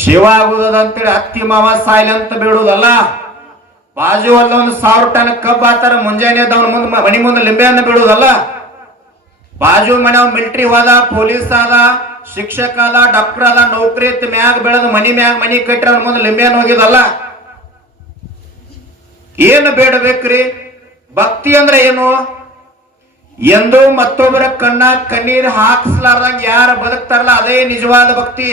ಶಿವ ಆಗುದಂತೇಳಿ ಅತ್ತಿ ಮಾವ ಸಾಯ್ಲಿ ಅಂತ ಬೇಡುವುದಲ್ಲ. ಬಾಜು ಅಲ್ಲ ಒಂದು 1000 ಟನ್ ಕಬ್ಬ್ ಆತರ ಮುಂಜಾನೆ ಅವನ ಮುಂದೆ ಮನಿ ಮುಂದೆ ಲಿಂಬೆಯನ್ನು ಬಿಡುವುದಲ್ಲ. ಬಾಜು ಮನೆ ಮಿಲಿಟರಿ ಹೋದ, ಪೊಲೀಸ್ ಆದ, ಶಿಕ್ಷಕ ಆದ, ಡಾಕ್ಟರ್ ಆದ, ನೌಕರಿ ಎತ್ತಿ ಮ್ಯಾಗ ಬೆಳೆದು ಮನಿ ಮ್ಯಾಗ ಮನಿ ಕಟ್ಟಿ ಅವನ ಮುಂದೆ ಲಿಂಬೆಯನ್ನು ಹೋಗಿದಲ್ಲ. ಏನು ಬೇಡಬೇಕ್ರಿ? ಭಕ್ತಿ ಅಂದ್ರೆ ಏನು? ಎಂದು ಮತ್ತೊಬ್ಬರ ಕಣ್ಣೀರ್ ಹಾಕಿಸ್ಲಾರ್ದಂಗ ಯಾರು ಬದುಕ್ತಾರಲ್ಲ ಅದೇ ನಿಜವಾದ ಭಕ್ತಿ.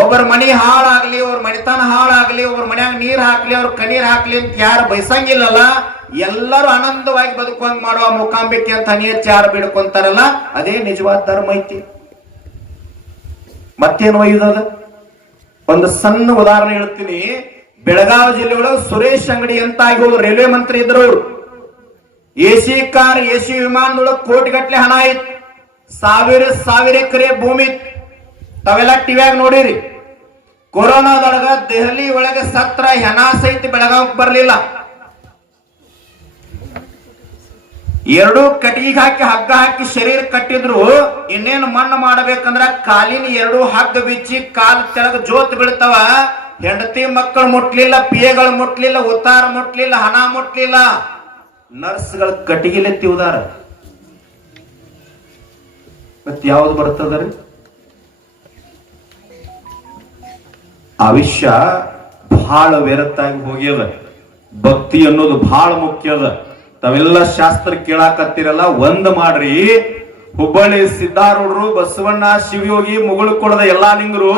ಒಬ್ಬರ ಮನಿ ಹಾಳಾಗ್ಲಿ, ಅವ್ರ ಮನಿತನ ಹಾಳಾಗ್ಲಿ, ಒಬ್ಬರ ಮನ್ಯಾಗ ನೀರ್ ಹಾಕ್ಲಿ, ಅವ್ರ ಕಣ್ಣೀರ್ ಹಾಕ್ಲಿ ಅಂತ ಯಾರು ಬಯಸಂಗಿಲ್ಲಲ್ಲ. ಎಲ್ಲರೂ ಆನಂದವಾಗಿ ಬದುಕುವಂಗ್ ಮಾಡುವ ಮೂಕಾಂಬಿಕೆ ಅಂತ ಹನಿ ಹೆಚ್ಚಿ ಯಾರು ಬಿಡ್ಕೊಂತಾರಲ್ಲ ಅದೇ ನಿಜವಾದ ಧರ್ಮ ಐತಿ. ಮತ್ತೇನು ಒಯ್ಯುದದ? ಒಂದು ಸಣ್ಣ ಉದಾಹರಣೆ ಹೇಳ್ತೀನಿ. ಬೆಳಗಾವಿ ಜಿಲ್ಲೆ ಒಳಗೆ ಸುರೇಶ್ ಅಂಗಡಿ ಅಂತ ಆಗಿ ರೈಲ್ವೆ ಮಂತ್ರಿ ಇದ್ರು. ಅವರು ಎಸಿ ಕಾರ್, ಎಸಿ ವಿಮಾನದೊಳಗೆ ಕೋಟಿಗಟ್ಲೆ ಹಣ ಇತ್ತು, ಸಾವಿರ ಎಕರೆ ಭೂಮಿ. ತಾವೆಲ್ಲ ಟಿವಿಯಾಗ ನೋಡಿರಿ. ಕೊರೋನಾದೊಳಗ ದೆಹಲಿ ಒಳಗೆ ಸತ್ರ ಹೆಣ ಸಹಿತ ಬೆಳಗಾವ್ ಬರ್ಲಿಲ್ಲ. 2 ಕಟ್ಟಿಗೆ ಹಾಕಿ ಹಗ್ಗ ಹಾಕಿ ಶರೀರ ಕಟ್ಟಿದ್ರು. ಇನ್ನೇನು ಮಣ್ಣು ಮಾಡಬೇಕಂದ್ರ ಕಾಲಿನ 2 ಹಗ್ಗ ಬಿಚ್ಚಿ ಕಾಲ್ ತೆಳಗ ಜೋತ್ ಬೀಳ್ತಾವ. ಹೆಂಡತಿ ಮಕ್ಕಳು ಮುಟ್ಲಿಲ್ಲ, ಪಿಯಗಳು ಮುಟ್ಲಿಲ್ಲ, ಉತ್ತಾರ ಮುಟ್ಲಿಲ್ಲ, ಹಣ ಮುಟ್ಲಿಲ್ಲ. ನರ್ಸ್ಗಳ ಕಟ್ಟಿಗೆಲೆ ತಿವುದಾರ. ಮತ್ ಯಾವ್ದು ಬರ್ತದ್ರಿ? ಆವಿಷ್ಯ ಬಹಳ ವ್ಯರ್ಥಾಗಿ ಹೋಗ್ಯದ. ಭಕ್ತಿ ಅನ್ನೋದು ಬಹಳ ಮುಖ್ಯದ. ತಾವೆಲ್ಲ ಶಾಸ್ತ್ರ ಕೇಳಾಕತ್ತೀರಲ್ಲ, ಒಂದ್ ಮಾಡ್ರಿ. ಹುಬ್ಬಳ್ಳಿ ಸಿದ್ದಾರೂಢರು, ಬಸವಣ್ಣ, ಶಿವಯೋಗಿ, ಮುಗುಳು ಕೊಡದ ಎಲ್ಲಾ ಲಿಂಗರು,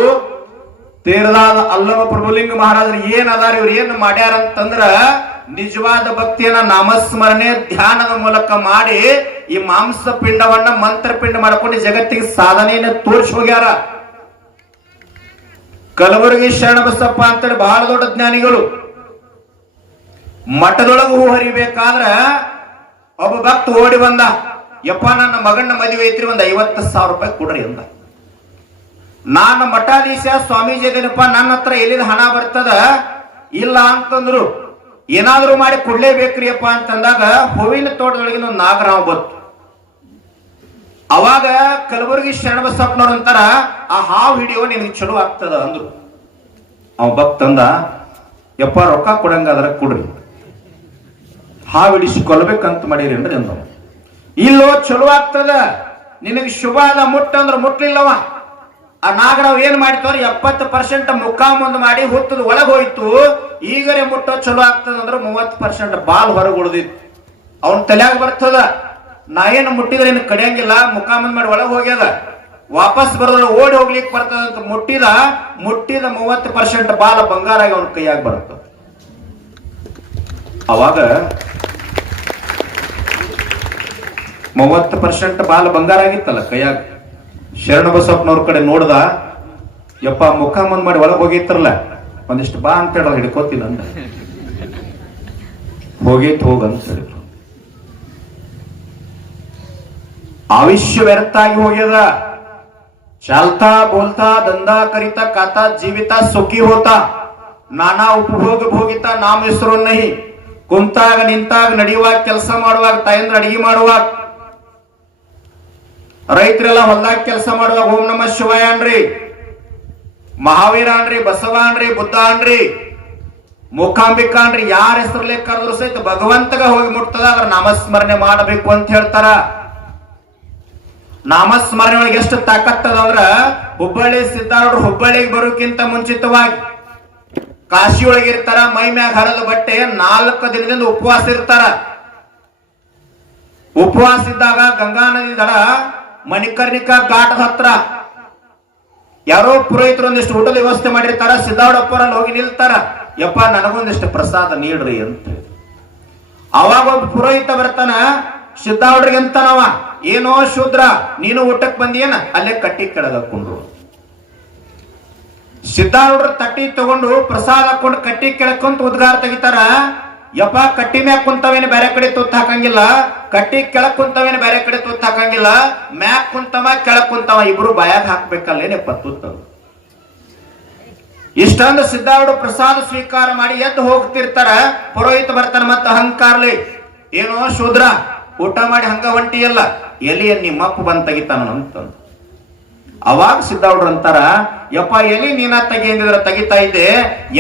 ತೇರದಾದ ಅಲ್ಲಮ ಪ್ರಭುಲಿಂಗ ಮಹಾರಾಜರು ಏನ್ ಅದಾರ, ಇವ್ರು ಏನ್ ಮಾಡ್ಯಾರ ಅಂತಂದ್ರ ನಿಜವಾದ ಭಕ್ತಿಯನ್ನ ನಾಮಸ್ಮರಣೆ ಧ್ಯಾನದ ಮೂಲಕ ಮಾಡಿ ಈ ಮಾಂಸ ಪಿಂಡವನ್ನ ಮಂತ್ರ ಪಿಂಡ ಮಾಡ್ಕೊಂಡು ಜಗತ್ತಿಗೆ ಸಾಧನೆಯನ್ನ ತೋರಿಸಿ ಹೋಗ್ಯಾರ. ಕಲಬುರಗಿ ಶರಣಬಸಪ್ಪ ಅಂತೇಳಿ ಬಹಳ ದೊಡ್ಡ ಜ್ಞಾನಿಗಳು. ಮಠದೊಳಗೆ ಹೂ ಹರಿಬೇಕಾದ್ರ ಒಬ್ಬ ಭಕ್ತ ಓಡಿ ಬಂದ. ಯಪ್ಪ, ನನ್ನ ಮಗನ ಮದುವೆ ಐತ್ರಿ, ಒಂದ್ 50,000 ರೂಪಾಯಿ ಕೊಡ್ರಿ ಅಂದ. ನಾನು ಮಠಾಧೀಶ ಸ್ವಾಮೀಜಿ ಅದೇನಪ್ಪ, ನನ್ನ ಹತ್ರ ಎಲ್ಲಿದ ಹಣ ಬರ್ತದ? ಇಲ್ಲ ಅಂತಂದ್ರು. ಏನಾದ್ರು ಮಾಡಿ ಕೊಡ್ಲೇಬೇಕ್ರಿ ಅಪ್ಪ ಅಂತಂದಾಗ ಹೂವಿನ ತೋಟದೊಳಗಿನ ಒಂದು ನಾಗರಾವ್ ಬಂತು. ಅವಾಗ ಕಲಬುರಗಿ ಶರಣಬಸಪ್ಪನವ್ರ ಅಂತಾರ, ಆ ಹಾವು ಹಿಡಿಯೋ ನಿನಗೆ ಚಲೋ ಆಗ್ತದ ಅಂದ್ರು. ಅವ ಭಕ್ತಂದ, ಯಪ್ಪ ರೊಕ್ಕ ಕೊಡಂಗಾದ್ರ ಕೊಡ್ರಿ, ಹಾವು ಹಿಡಿಸಿ ಕೊಲ್ಬೇಕಂತ ಮಾಡಿರಿ ಅಂದ್ರೆ ಅಂದ. ಇಲ್ಲೋ ಚಲೋ ಆಗ್ತದ, ನಿನಗೆ ಶುಭ ಅದ ಮುಟ್ಟಂದ್ರ ಮುಟ್ಲಿಲ್ಲವ. ಆ ನಾಗರಾವ್ ಏನ್ ಮಾಡಿತವ್ರ 70% ಮುಖ ಮುಂದ್ ಮಾಡಿ ಹುತ್ತದ ಒಳಗ್ ಹೋಯ್ತು. ಈಗರೆ ಮುಟ್ಟೋ ಚಲೋ ಆಗ್ತದ ಅಂದ್ರೆ 30% ಬಾಲ್ ಹೊರಗೆ ಉಳಿದಿತ್ತು. ಅವನ್ ತಲೆಯಾಗ ಬರ್ತದ, ನಾ ಏನು ಮುಟ್ಟಿದ್ರೆ ಇನ್ನು ಕಡಿಯಂಗಿಲ್ಲ, ಮುಖ ಮುಂದ್ ಮಾಡಿ ಒಳಗ್ ಹೋಗ್ಯದ, ವಾಪಸ್ ಬರೋದ್ರ ಓಡಿ ಹೋಗ್ಲಿಕ್ಕೆ ಬರ್ತದ ಅಂತ ಮುಟ್ಟಿದ 30% ಬಾಲ ಬಂಗಾರಾಗಿ ಅವನ ಕೈಯಾಗ ಬರ್ತದ. ಅವಾಗ 30% ಬಾಲ ಬಂಗಾರ ಆಗಿತ್ತಲ್ಲ ಕೈಯಾಗ. ಶರಣಬಸಪ್ಪನವ್ರ ಕಡೆ ನೋಡ್ದ, ಯಪ್ಪ ಮುಖ ಮುಂದ್ ಮಾಡಿ ಒಳಗ್ ಹೋಗಿತ್ತರಲ್ಲ, ಒಂದಿಷ್ಟು ಬಾ ಅಂತ ಹೇಳ ಹಿಡ್ಕೋತೀನಿ ಅಂದ. ಹೋಗೈತ್ ಹೋಗಂತ ಹೇಳಿದ್ರು. ಆವಿಷ್ಯ ವ್ಯರ್ಥ ಆಗಿ ಹೋಗ್ಯದ. ಚಾಲ್ತಾ ಬೋಲ್ತಾ ದಂಧಾ ಕರಿತಾ ಕಾತಾ ಜೀವಿತ ಸುಖಿ ಹೋತಾ, ನಾನಾ ಉಪಭೋಗ ಭೋಗಿತ ನಾಮ ಹೆಸರು ನಹಿ. ಕುಂತಾಗ ನಿಂತಾಗ ನಡೆಯುವಾಗ, ಕೆಲಸ ಮಾಡುವಾಗ, ತಾಯಂದ್ರ ಅಡಿಗೆ ಮಾಡುವಾಗ, ರೈತರೆಲ್ಲ ಹೊಲ್ದಾಗ ಕೆಲಸ ಮಾಡುವಾಗ ಓಂ ನಮ ಶಿವಾಯ ಅನ್ರಿ, ಮಹಾವೀರ ಅನ್ರಿ, ಬಸವ ಅನ್ರಿ, ಬುದ್ಧ ಅನ್ರಿ, ಮೂಕಾಂಬಿಕಾ ಅನ್ರಿ, ಯಾರ ಹೆಸರಲ್ಲೇ ಕರೆದ್ರು ಸಹಿತ ಭಗವಂತಗ ಹೋಗಿ ಮುಟ್ತದ. ಅದ್ರ ನಾಮಸ್ಮರಣೆ ಮಾಡಬೇಕು ಅಂತ ಹೇಳ್ತಾರ. ನಾಮಸ್ಮರಣೆ ಒಳಗೆ ಎಷ್ಟು ತಾಕತ್ತದಂದ್ರ, ಹುಬ್ಬಳ್ಳಿ ಸಿದ್ದಾರೂಢರು ಹುಬ್ಬಳ್ಳಿಗೆ ಬರೋಕ್ಕಿಂತ ಮುಂಚಿತವಾಗಿ ಕಾಶಿ ಒಳಗಿರ್ತಾರ. ಮೈ ಮ್ಯಾಗ ಹರಿದ ಬಟ್ಟೆ 4 ದಿನದಿಂದ ಉಪವಾಸ ಇರ್ತಾರ. ಉಪವಾಸ ಇದ್ದಾಗ ಗಂಗಾ ನದಿ ದಡ ಮಣಿಕರ್ಣಿಕಾ ಘಾಟದ ಹತ್ರ ಯಾರೋ ಪುರೋಹಿತರು ಒಂದಿಷ್ಟು ಊಟದ ವ್ಯವಸ್ಥೆ ಮಾಡಿರ್ತಾರ. ಸಿದ್ದಾರೂಢಪ್ಪರಲ್ಲಿ ಹೋಗಿ ನಿಲ್ತಾರ, ಯಪ್ಪ ನನಗೊಂದಿಷ್ಟು ಪ್ರಸಾದ ನೀಡ್ರಿ ಅಂತ. ಅವಾಗ ಒಬ್ಬ ಪುರೋಹಿತ ಬರ್ತಾನ. ಸಿದ್ದಾರೂಢರಿಗೆ ಅಂತಾನವ, ಏನೋ ಶೂದ್ರ, ನೀನು ಊಟಕ್ಕೆ ಬಂದಿಯೇನ, ಅಲ್ಲೇ ಕಟ್ಟಿ ಕೆಳಗ ಹಾಕೊಂಡ್ರು. ಸಿದ್ದಾರೂಢರು ತಟ್ಟಿ ತಗೊಂಡು ಪ್ರಸಾದ ಹಾಕೊಂಡು ಕಟ್ಟಿ ಕೆಳಕೊಂತ ಉದ್ಗಾರ ತೆಗಿತಾರ. ಯಪ್ಪ ಕಟ್ಟಿ ಮ್ಯಾಕ್ ಕುಂತವೇನು ಬೇರೆ ಕಡೆ ತುತ್ತ ಹಾಕಂಗಿಲ್ಲ, ಕಟ್ಟಿ ಕೆಳಕ್ ಕುಂತವೇನು ಬೇರೆ ಕಡೆ ತುತ್ತ ಹಾಕಂಗಿಲ್ಲ, ಮ್ಯಾಕ್ ಕುಂತವ ಕೆಳಕ್ ಕುಂತವ ಇಬ್ರು ಬಾಯಾಗ ಹಾಕ್ಬೇಕಲ್ಲೇನಪ್ಪ ತುತ್ತ. ಇಷ್ಟೊಂದು ಸಿದ್ದಾರೂಢ ಪ್ರಸಾದ ಸ್ವೀಕಾರ ಮಾಡಿ ಎದ್ದು ಹೋಗ್ತಿರ್ತಾರ. ಪುರೋಹಿತ ಬರ್ತಾನ ಮತ್ತ ಅಹಂಕಾರ್ಲಿ, ಏನೋ ಶೂದ್ರ ಊಟ ಮಾಡಿ ಹಂಗ ಹೊಂಟಿಯಲ್ಲ, ಎಲಿಯ ನಿಮ್ಮಪ್ಪ ಬಂದ್ ತೆಗಿತಾನ ಅಂತ. ಅವಾಗ ಸಿದ್ದಾವ್ರು ಅಂತಾರ, ಯಪ್ಪ ಎಲಿ ನೀನ ತೆಗಿದ್ರ ತೆಗಿತಾ ಇದ್ದೆ,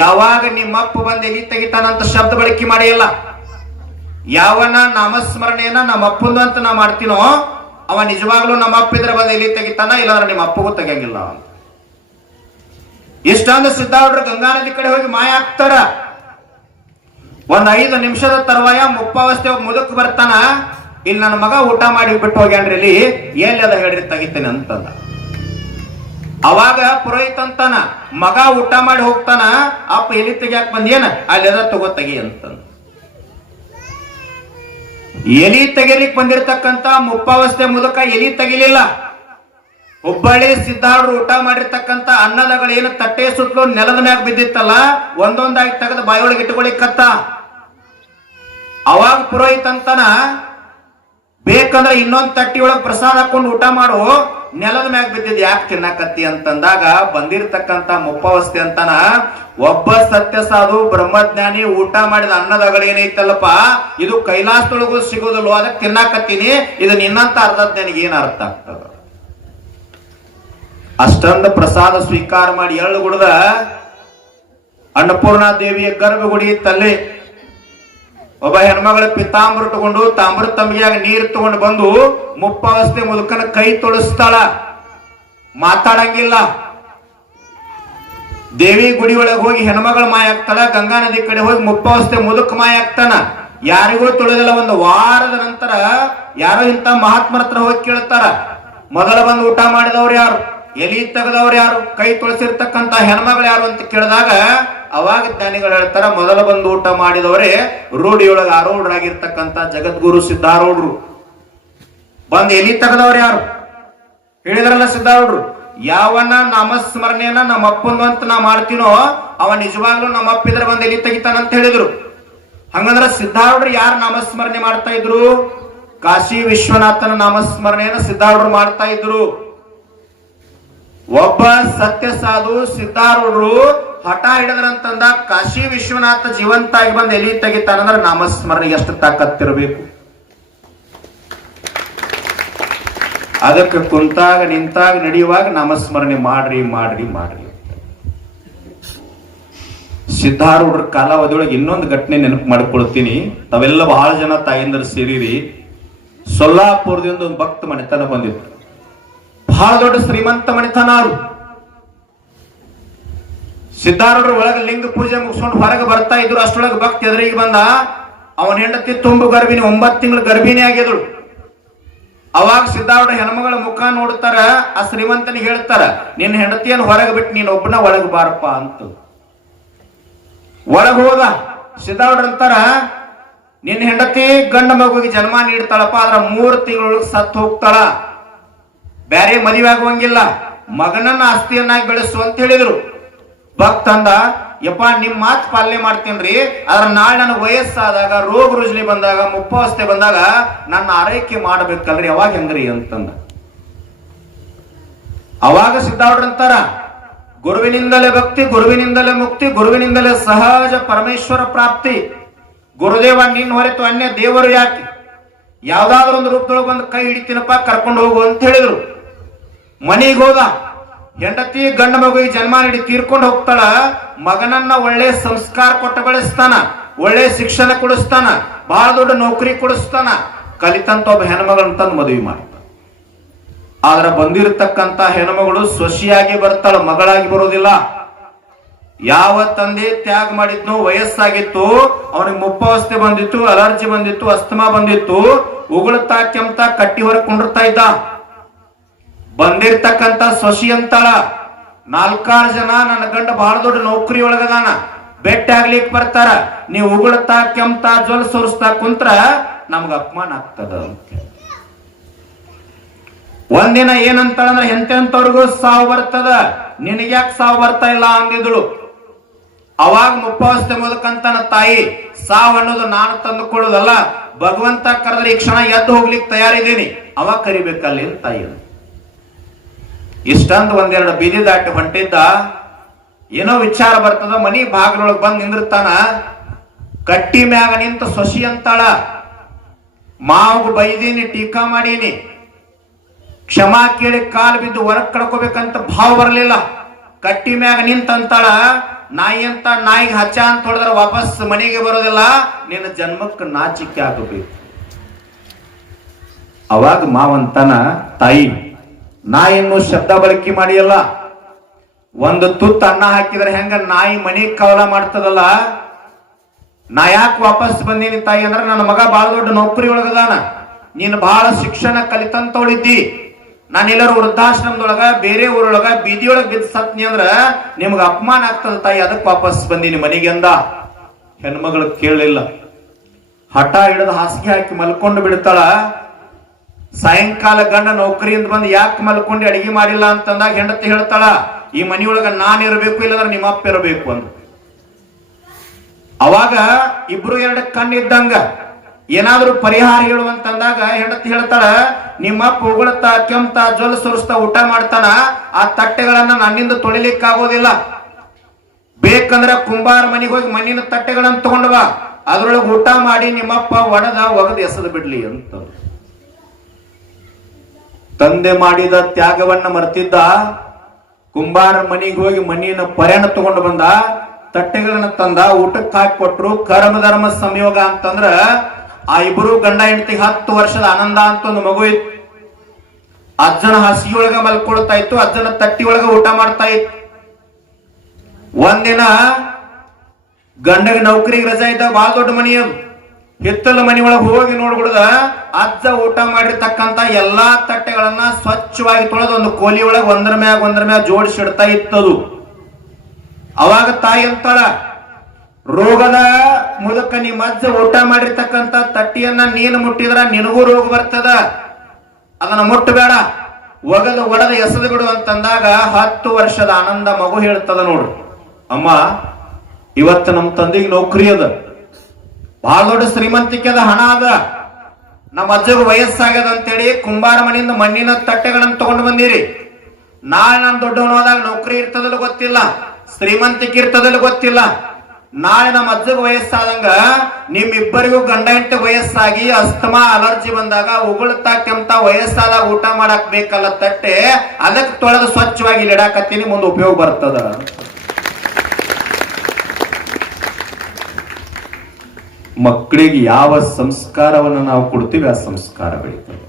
ಯಾವಾಗ ನಿಮ್ಮಪ್ಪ ಬಂದ್ ಎಲಿ ತೆಗಿತಾನಂತ ಶಬ್ದ ಬಳಕೆ ಮಾಡಿಲ್ಲ. ಯಾವನ ನಾಮಸ್ಮರಣೆಯನ್ನ ನಮ್ಮ ಅಪ್ಪಂದು ಅಂತ ನಾ ಮಾಡ್ತೀನೋ ಅವ ನಿಜವಾಗ್ಲೂ ನಮ್ಮ ಅಪ್ಪ ಇದ್ರೆ ಬಂದ್ ಎಲಿ ತೆಗಿತಾನ, ಇಲ್ಲಾಂದ್ರೆ ನಿಮ್ಮ ಅಪ್ಪಗೂ ತೆಗಿಯಂಗಿಲ್ಲ. ಇಷ್ಟೊಂದು ಸಿದ್ದಾವ್ರು ಗಂಗಾ ನದಿ ಕಡೆ ಹೋಗಿ ಮಾಯ ಆಗ್ತಾರ. ಒಂದ್ 5 ನಿಮಿಷದ ತರುವಾಯ ಮುಪ್ಪಾವಸ್ಥೆ ಮುದುಕ್ ಬರ್ತಾನ, ಇಲ್ಲಿ ನನ್ನ ಮಗ ಊಟ ಮಾಡಿ ಬಿಟ್ಟು ಹೋಗ್ಯಾನ್ರಿ, ಇಲ್ಲಿ ಎಲ್ಲಿ ಅದ ಹೇಳ್ರಿ ತೆಗಿತೇನೆ ಅಂತಂದ. ಅವಾಗ ಪುರೋಹಿತ ಅಂತಾನ, ಮಗ ಊಟ ಮಾಡಿ ಹೋಗ್ತಾನ, ಅಪ್ಪ ಎಲಿ ತೆಗಿಯಾಕ ಬಂದೇನ, ಅಲ್ಲಿ ಅದ ತಗೋ ತೆಗಿ ಅಂತಂದ. ಎಲಿ ತೆಗಿಲಿಕ್ ಬಂದಿರತಕ್ಕಂತ ಮುಪ್ಪಾವಸ್ಥೆ ಮುದುಕ ಎಲಿ ತೆಗಿಲಿಲ್ಲ. ಹುಬ್ಬಳ್ಳಿ ಸಿದ್ದಾರ್ಡ್ರು ಊಟ ಮಾಡಿರ್ತಕ್ಕಂತ ಅನ್ನದಗಳೇನು ತಟ್ಟೆ ಸುತ್ತಲೂ ನೆಲದ ಮ್ಯಾಗ ಬಿದ್ದಿತ್ತಲ್ಲ, ಒಂದೊಂದಾಗಿ ತೆಗೆದು ಬಾಯೊಳಗೆ ಇಟ್ಕೊಳಿಕತ್ತ. ಅವಾಗ ಪುರೋಹಿತ ಅಂತಾನ, ಬೇಕಂದ್ರೆ ಇನ್ನೊಂದ್ ತಟ್ಟಿ ಒಳಗ್ ಪ್ರಸಾದ ಹಾಕೊಂಡು ಊಟ ಮಾಡು, ನೆಲದ ಮ್ಯಾಗ ಬಿದ್ದಿದ್ ಯಾಕೆ ತಿನ್ನಕತ್ತಿ ಅಂತಂದಾಗ ಬಂದಿರತಕ್ಕಂತ ಮುಪ್ಪಾವಸ್ಥೆ ಅಂತಾನ, ಒಬ್ಬ ಸತ್ಯ ಸಾಧು ಬ್ರಹ್ಮಜ್ಞಾನಿ ಊಟ ಮಾಡಿದ ಅನ್ನದಗಳೇನೈತಲ್ಲಪ್ಪ, ಇದು ಕೈಲಾಸದೊಳಗೂ ಸಿಗೋದಿಲ್ವ, ಅದಕ್ಕೆ ತಿನ್ನಾಕತ್ತೀನಿ, ಇದು ನಿನ್ನಂತ ಅರ್ಧಜ್ಞಾನಿಗೆ ಏನ್ ಅರ್ಥ ಆಗ್ತದ? ಅಷ್ಟೊಂದು ಪ್ರಸಾದ ಸ್ವೀಕಾರ ಮಾಡಿ ಎಳ್ಳು ಗುಡದ ಅನ್ನಪೂರ್ಣಾ ದೇವಿಯ ಗರ್ಭಗುಡಿ ತಲ್ಲಿ ಒಬ್ಬ ಹೆಣ್ಮಗಳ ಪಿತಾಂಬರ ತಗೊಂಡು ತಾಮ್ರ ತಂಬಿಯಾಗ ನೀರು ತಗೊಂಡು ಬಂದು ಮುಪ್ಪಾವಸ್ಥೆ ಮುದುಕನ ಕೈ ತೊಡಸ್ತಾಳ. ಮಾತಾಡಂಗಿಲ್ಲ. ದೇವಿ ಗುಡಿ ಒಳಗೆ ಹೋಗಿ ಹೆಣ್ಮಗಳ ಮಾಯ ಆಗ್ತಾಳ. ಗಂಗಾ ನದಿ ಕಡೆ ಹೋಗಿ ಮುಪ್ಪಾವಸ್ಥೆ ಮುದುಕ ಮಾಯ ಆಗ್ತಾನ. ಯಾರಿಗೂ ತೊಳೆದಿಲ್ಲ. ಒಂದು ವಾರದ ನಂತರ ಯಾರೋ ಇಂತ ಮಹಾತ್ಮರ ಹತ್ರ ಹೋಗಿ ಕೇಳ್ತಾರ, ಮೊದಲ ಬಂದು ಊಟ ಮಾಡಿದವ್ರು ಯಾರು, ಎಲಿ ತೆಗೆದವ್ರು ಯಾರು, ಕೈ ತೊಳಸಿರ್ತಕ್ಕಂತ ಹೆಣ್ಮಗಳು ಯಾರು ಅಂತ ಕೇಳಿದಾಗ ಅವಾಗ ಜ್ಞಾನಿಗಳು ಹೇಳ್ತಾರ, ಮೊದಲ ಬಂದು ಊಟ ಮಾಡಿದವರೇ ರೂಢಿಯೊಳಗೆ ಆರೂಢರಾಗಿರ್ತಕ್ಕಂತ ಜಗದ್ಗುರು ಸಿದ್ಧಾರೂಢರು. ಬಂದು ಎಲಿ ತೆಗೆದವ್ರು ಯಾರು ಹೇಳಿದ್ರಲ್ಲ ಸಿದ್ಧಾರೂಢರು, ಯಾವನ ನಾಮಸ್ಮರಣೆಯನ್ನ ನಮ್ಮ ಅಪ್ಪಂದು ಅಂತ ನಾ ಮಾಡ್ತೀನೋ ಅವ ನಿಜವಾಗ್ಲೂ ನಮ್ಮ ಅಪ್ಪಿದ್ರೆ ಬಂದು ಎಲಿ ತೆಗಿತಾನಂತ ಹೇಳಿದ್ರು. ಹಂಗಂದ್ರ ಸಿದ್ಧಾರೂಢರು ಯಾರು ನಾಮಸ್ಮರಣೆ ಮಾಡ್ತಾ ಇದ್ರು? ಕಾಶಿ ವಿಶ್ವನಾಥನ ನಾಮಸ್ಮರಣೆಯನ್ನ ಸಿದ್ಧಾರೂಢರು ಮಾಡ್ತಾ ಇದ್ರು. ಒಬ್ಬ ಸತ್ಯ ಸಾಧು ಸಿದ್ಧಾರೂಢರು ಹಠ ಹಿಡಿದ್ರಂತಂದ ಕಾಶಿ ವಿಶ್ವನಾಥ ಜೀವಂತ ಆಗಿ ಬಂದು ಎಲಿ ತೆಗಿತಾನಂದ್ರ ನಾಮಸ್ಮರಣೆಗೆ ಎಷ್ಟು ತಾಕತ್ತಿರಬೇಕು. ಅದಕ್ಕೆ ಕುಂತಾಗ ನಿಂತಾಗ ನಡೆಯುವಾಗ ನಾಮಸ್ಮರಣೆ ಮಾಡ್ರಿ ಮಾಡ್ರಿ ಮಾಡ್ರಿ. ಸಿದ್ಧಾರೂಢರ ಕಾಲಾವಧಿಯೊಳಗೆ ಇನ್ನೊಂದು ಘಟನೆ ನೆನಪು ಮಾಡ್ಕೊಳ್ತೀನಿ. ತಾವೆಲ್ಲ ಬಹಳ ಜನ ತಾಯಿಂದರು ಸೇರಿರಿ. ಸೊಲ್ಲಾಪುರದಿಂದ ಒಂದು ಭಕ್ತ ಮನೆತನ ಬಂದಿತ್ತು. ಬಹಳ ದೊಡ್ಡ ಶ್ರೀಮಂತ ಮನೆತನ. ಅವರು ಸಿದ್ಧಾರೂಢರು ಒಳಗೆ ಲಿಂಗ ಪೂಜೆ ಮುಗಿಸ್ಕೊಂಡು ಹೊರಗೆ ಬರ್ತಾ ಇದ್ರು. ಅಷ್ಟೊಳಗೆ ಭಕ್ತ ಎದುರಿಗೆ ಬಂದ. ಅವನ ಹೆಂಡತಿ ತುಂಬು ಗರ್ಭಿಣಿ, 9 ತಿಂಗಳು ಗರ್ಭಿಣಿ ಆಗಿದ್ರು. ಅವಾಗ ಸಿದ್ಧಾರೂಢ ಹೆಣ್ಮಗಳ ಮುಖ ನೋಡ್ತಾರ. ಆ ಶ್ರೀಮಂತನಿಗೆ ಹೇಳ್ತಾರ, ನಿನ್ನ ಹೆಂಡತಿಯನ್ನು ಹೊರಗೆ ಬಿಟ್ಟು ನೀನ್ ಒಬ್ಬನ ಒಳಗೆ ಬಾರಪ್ಪ ಅಂತ. ಒಳಗೆ ಹೋದ. ಸಿದ್ಧಾರೂಢ ಅಂತಾರ, ನಿನ್ನ ಹೆಂಡತಿ ಗಂಡ ಮಗುವಿಗೆ ಜನ್ಮ ನೀಡ್ತಾಳಪ್ಪ, ಆದ್ರ 3 ತಿಂಗಳೊಳಗೆ ಸತ್ತು ಹೋಗ್ತಾಳ, ಬ್ಯಾರೆ ಮದುವೆ ಆಗುವಂಗಿಲ್ಲ, ಮಗನನ್ನ ಆಸ್ತಿಯನ್ನಾಗಿ ಬೆಳೆಸು ಅಂತ ಹೇಳಿದ್ರು. ಭಕ್ತ ಅಂದ, ಯಪ್ಪ ನಿಮ್ ಮಾತು ಪಾಲನೆ ಮಾಡ್ತೇನ್ರಿ, ಆದ್ರ ನಾಳೆ ನನಗೆ ವಯಸ್ಸಾದಾಗ ರೋಗ ರುಜಿನಿ ಬಂದಾಗ ಮುಪ್ಪಾವಸ್ಥೆ ಬಂದಾಗ ನನ್ನ ಆರೈಕೆ ಮಾಡಬೇಕಲ್ರಿ, ಅವಾಗ ಹೆಂಗ್ರಿ ಅಂತಂದ. ಅವಾಗ ಸಿದ್ಧಾರೂಢರು ಅಂತಾರ, ಗುರುವಿನಿಂದಲೇ ಭಕ್ತಿ, ಗುರುವಿನಿಂದಲೇ ಮುಕ್ತಿ, ಗುರುವಿನಿಂದಲೇ ಸಹಜ ಪರಮೇಶ್ವರ ಪ್ರಾಪ್ತಿ. ಗುರುದೇವ ನಿನ್ ಹೊರತು ಅನ್ಯ ದೇವರು ಯಾಕೆ? ಯಾವ್ದಾದ್ರು ಒಂದು ರೂಪದೊಳಗೆ ಬಂದು ಕೈ ಹಿಡಿತೀನಪ್ಪ, ಕರ್ಕೊಂಡು ಹೋಗು ಅಂತ ಹೇಳಿದ್ರು. ಮನೆಗೆ ಹೋದ. ಹೆಂಡತಿ ಗಂಡ ಮಗುವಿಗೆ ಜನ್ಮ ನೀಡಿ ತೀರ್ಕೊಂಡು ಹೋಗ್ತಾಳ. ಮಗನನ್ನ ಒಳ್ಳೆ ಸಂಸ್ಕಾರ ಕೊಟ್ಟು ಬೆಳೆಸ್ತಾನ, ಒಳ್ಳೆ ಶಿಕ್ಷಣ ಕೊಡಿಸ್ತಾನ, ಬಹಳ ದೊಡ್ಡ ನೌಕರಿ ಕೊಡಿಸ್ತಾನ. ಕಲಿತಂತ ಒಬ್ಬ ಹೆಣ್ಮಗಳನ್ನ ತಂದು ಮದುವೆ ಮಾಡ್ತಾನ. ಆದ್ರೆ ಬಂದಿರತಕ್ಕಂತ ಹೆಣ್ಮಗಳು ಸ್ವಶಿಯಾಗಿ ಬರ್ತಾಳ, ಮಗಳಾಗಿ ಬರೋದಿಲ್ಲ. ಯಾವ ತಂದೆ ತ್ಯಾಗ ಮಾಡಿದ್ನು, ವಯಸ್ಸಾಗಿತ್ತು, ಅವನಿಗೆ ಮುಪ್ಪಾವಸ್ಥೆ ಬಂದಿತ್ತು, ಅಲರ್ಜಿ ಬಂದಿತ್ತು, ಅಸ್ತಮಾ ಬಂದಿತ್ತು, ಉಗುಳ್ತಾ ಕೆಮ್ತಾ ಕಟ್ಟಿ ಹೊರಗೆ ಕೊಂಡಿರ್ತಾ ಇದ್ದ. ಬಂದಿರ್ತಕ್ಕಂತ ಸೊಸಿ ಅಂತಾಳ, 4-6 ಜನ ನನ್ನ ಗಂಡ ಬಹಳ ದೊಡ್ಡ ನೌಕರಿ ಒಳಗದಾನ, ಬೆಟ್ಟ ಆಗ್ಲಿಕ್ಕೆ ಬರ್ತಾರ, ನೀವು ಉಗುಳ್ತಾ ಕೆಮ್ತಾ ಜೊಲ್ ಸೋರಿಸ್ತಾ ಕುಂತ್ರ ನಮ್ಗ ಅಪಮಾನ ಆಗ್ತದ. ಒಂದಿನ ಏನಂತಾಳಂದ್ರೆ, ಎಂತೆಂತವ್ರಿಗೂ ಸಾವು ಬರ್ತದ, ನಿನಗ್ಯಾಕೆ ಸಾವು ಬರ್ತಾ ಇಲ್ಲ ಅಂದಿದ್ಳು. ಅವಾಗ ಮುಪ್ಪಾವಸ್ಥೆ ಮುದಕಂತನ ತಾಯಿ, ಸಾವು ಅನ್ನೋದು ನಾನು ತಂದುಕೊಳ್ಳೋದಲ್ಲ, ಭಗವಂತ ಕರೆದ್ರೆ ಈ ಕ್ಷಣ ಎದ್ದು ಹೋಗ್ಲಿಕ್ಕೆ ತಯಾರಿದ್ದೀನಿ, ಅವಾಗ ಕರಿಬೇಕಲ್ಲಿ ಅಂತ ತಾಯಿ. ಇಷ್ಟಂದು ಒಂದೆರಡು ಬೀದಿ ದಾಟಿ ಹೊಂಟಿದ್ದ. ಏನೋ ವಿಚಾರ ಬರ್ತದ, ಮನಿ ಬಾಗಿಲೊಳಗೆ ಬಂದು ನಿಂದಿರ್ತಾನ. ಕಟ್ಟಿ ಮ್ಯಾಗ ನಿಂತ ಸೊಸಿ ಅಂತಾಳ, ಮಾವು ಬೈದೀನಿ, ಟೀಕಾ ಮಾಡೀನಿ, ಕ್ಷಮಾ ಕೇಳಿ ಕಾಲು ಬಿದ್ದು ಹೊರಗ್ ಕಳ್ಕೋಬೇಕಂತ ಭಾವ ಬರಲಿಲ್ಲ. ಕಟ್ಟಿ ಮ್ಯಾಗ ನಿಂತಂತಾಳ, ನಾಯಿ ಅಂತ ನಾಯಿಗೆ ಹಚ್ಚ ಅಂತ ಹೊಡೆದ್ರೆ ವಾಪಸ್ ಮನೆಗೆ ಬರೋದಿಲ್ಲ, ನಿನ್ನ ಜನ್ಮಕ್ಕೆ ನಾಚಿಕೆ ಆಗಬೇಕು. ಅವಾಗ ಮಾವಂತನ ತಾಯಿ, ನಾ ಏನು ಶಬ್ದ ಬಳಕೆ ಮಾಡಿಯಲ್ಲ, ಒಂದು ತುತ್ತು ಅನ್ನ ಹಾಕಿದ್ರೆ ಹೆಂಗ ನಾಯಿ ಮನೆ ಕವಲ ಮಾಡ್ತದಲ್ಲ, ನಾ ಯಾಕೆ ವಾಪಸ್ ಬಂದೀನಿ ತಾಯಿ ಅಂದ್ರೆ ನನ್ನ ಮಗ ಬಹಳ ದೊಡ್ಡ ನೌಕರಿ ಒಳಗದಾನ, ನೀನು ಬಹಳ ಶಿಕ್ಷಣ ಕಲಿತಂತವಳಿದ್ದಿ, ನಾನೆಲ್ಲರೂ ವೃದ್ಧಾಶ್ರಮದೊಳಗ ಬೇರೆ ಊರೊಳಗ ಬೀದಿಯೊಳಗೆ ಬಿದ್ದು ಸತ್ನಿ ಅಂದ್ರ ನಿಮ್ಗೆ ಅಪಮಾನ ಆಗ್ತದ ತಾಯಿ, ಅದಕ್ಕೆ ವಾಪಸ್ ಬಂದೀನಿ ಮನೆಗೆ ಅಂದ. ಹೆಣ್ಮಗಳು ಕೇಳಲಿಲ್ಲ, ಹಠ ಹಿಡಿದು ಹಾಸಿಗೆ ಹಾಕಿ ಮಲ್ಕೊಂಡು ಬಿಡ್ತಾಳ. ಸಾಯಂಕಾಲ ಗಂಡ ನೌಕರಿಯಿಂದ ಬಂದು ಯಾಕೆ ಮಲ್ಕೊಂಡು ಅಡಿಗೆ ಮಾಡಿಲ್ಲ ಅಂತಂದಾಗ ಹೆಂಡತಿ ಹೇಳ್ತಾಳ, ಈ ಮನೆಯೊಳಗ ನಾನು ಇರಬೇಕು ಇಲ್ಲಂದ್ರೆ ನಿಮ್ಮ ಅಪ್ಪ ಇರಬೇಕು ಅಂತ. ಅವಾಗ ಇಬ್ರು ಎರಡು ಕಣ್ಣಿದ್ದಂಗ ಏನಾದ್ರೂ ಪರಿಹಾರ ಹೇಳುವಂತಂದಾಗ ಹೆಂಡತಿ ಹೇಳ್ತಾಳ, ನಿಮ್ಮಪ್ಪ ಉಗುಳ್ತಾ ಕೆಮ್ತಾ ಜೊಲ್ ಸುರಿಸ್ತಾ ಊಟ ಮಾಡ್ತಾನ, ಆ ತಟ್ಟೆಗಳನ್ನ ನನ್ನಿಂದ ತೊಳಿಲಿಕ್ಕಾಗೋದಿಲ್ಲ, ಬೇಕಂದ್ರ ಕುಂಬಾರ ಮನೆಗೆ ಹೋಗಿ ಮಣ್ಣಿನ ತಟ್ಟೆಗಳನ್ನ ತಗೊಂಡ್ ಬಾ, ಅದ್ರೊಳಗೆ ಊಟ ಮಾಡಿ ನಿಮ್ಮಪ್ಪ ಒಗದು ಎಸೆದು ಬಿಡ್ಲಿ ಅಂತ. ತಂದೆ ಮಾಡಿದ ತ್ಯಾಗವನ್ನ ಮರ್ತಿದ್ದ, ಕುಂಬಾರ ಮನೆಗೆ ಹೋಗಿ ಮಣ್ಣಿನ ಪರ್ಯಾಣ ತಗೊಂಡು ಬಂದ, ತಟ್ಟೆಗಳನ್ನ ತಂದ, ಊಟಕ್ಕೆ ಹಾಕಿ ಕೊಟ್ರು. ಕರ್ಮ ಧರ್ಮ ಸಂಯೋಗ ಅಂತಂದ್ರ ಆ ಇಬ್ರು ಗಂಡ ಹೆಂಡತಿಗೆ 10 ವರ್ಷದ ಆನಂದ ಅಂತ ಒಂದು ಮಗು ಇತ್ತು. ಅಜ್ಜನ ಹಸಿಯೊಳಗ ಮಲ್ಕೊಳ್ತಾ ಇತ್ತು, ಅಜ್ಜನ ತಟ್ಟಿ ಒಳಗ ಊಟ ಮಾಡ್ತಾ ಇತ್ತು. ಒಂದಿನ ಗಂಡಗೆ ನೌಕರಿಗೆ ರಜಾ ಇದ್ದ, ಬಹಳ ದೊಡ್ಡ ಮನಿ ಅದು, ಹಿತ್ತಲ ಮನಿ ಒಳಗೆ ಹೋಗಿ ನೋಡ್ಬಿಡುದ ಅಜ್ಜ ಊಟ ಮಾಡಿರ್ತಕ್ಕಂತ ಎಲ್ಲಾ ತಟ್ಟೆಗಳನ್ನ ಸ್ವಚ್ಛವಾಗಿ ತೊಳೆದು ಒಂದು ಕೋಲಿ ಒಳಗೆ ಒಂದರ ಮ್ಯಾಗ ಜೋಡಿಸಿ ಇಡ್ತಾ ಇತ್ತದು. ಅವಾಗ ತಾಯಿ ಅಂತಾಳ, ರೋಗದ ಮುದಕ ನಿಮ್ಮ ಅಜ್ಜ ಊಟ ಮಾಡಿರ್ತಕ್ಕಂತ ತಟ್ಟಿಯನ್ನ ನೀನು ಮುಟ್ಟಿದ್ರ ನಿನಗೂ ರೋಗ ಬರ್ತದ, ಅದನ್ನ ಮುಟ್ಟಬೇಡ, ಒಡೆದ ಎಸೆದು ಬಿಡು ಅಂತಂದಾಗ 10 ವರ್ಷದ ಆನಂದ ಮಗು ಹೇಳ್ತದ ನೋಡು, ಅಮ್ಮ ಇವತ್ತು ನಮ್ಮ ತಂದೆಗೆ ನೌಕರಿ ಅದ, ಬಹಳ ದೊಡ್ಡ ಶ್ರೀಮಂತಿಕೆ ಅದ, ಹಣ ಅದ, ನಮ್ಮ ಅಜ್ಜಗ ವಯಸ್ಸಾಗ್ಯದ ಅಂತೇಳಿ ಕುಂಬಾರ ಮನೆಯಿಂದ ಮಣ್ಣಿನ ತಟ್ಟೆಗಳನ್ನ ತಗೊಂಡು ಬಂದಿರಿ. ನಾಳೆ ನಾನು ದೊಡ್ಡವನು ಹೋದಾಗ ನೌಕರಿ ಇರ್ತದಲ್ಲ ಗೊತ್ತಿಲ್ಲ, ಶ್ರೀಮಂತಿಕೆ ಇರ್ತದಲ್ಲ ಗೊತ್ತಿಲ್ಲ, ನಾಳೆ ನಮ್ಮ ಅಜ್ಜಗ ವಯಸ್ಸಾದಂಗ ನಿಮ್ಮಿಬ್ಬರಿಗೂ ಗಂಡ ಹೆಂಡತಿ ವಯಸ್ಸಾಗಿ ಅಸ್ತಮಾ ಅಲರ್ಜಿ ಬಂದಾಗ ಉಗುಳ್ತಾ ಕೆಮ್ತಾ ವಯಸ್ಸಾದಾಗ ಊಟ ಮಾಡಕ್ ಬೇಕಲ್ಲ ತಟ್ಟೆ, ಅದಕ್ಕೆ ತೊಳೆದು ಸ್ವಚ್ಛವಾಗಿ ಇಡಾಕತ್ತೀನಿ, ಮುಂದೆ ಉಪಯೋಗ ಬರ್ತದ. ಮಕ್ಕಳಿಗೆ ಯಾವ ಸಂಸ್ಕಾರವನ್ನು ನಾವು ಕೊಡ್ತೀವಿ ಆ ಸಂಸ್ಕಾರ ಬೆಳೀತದೆ.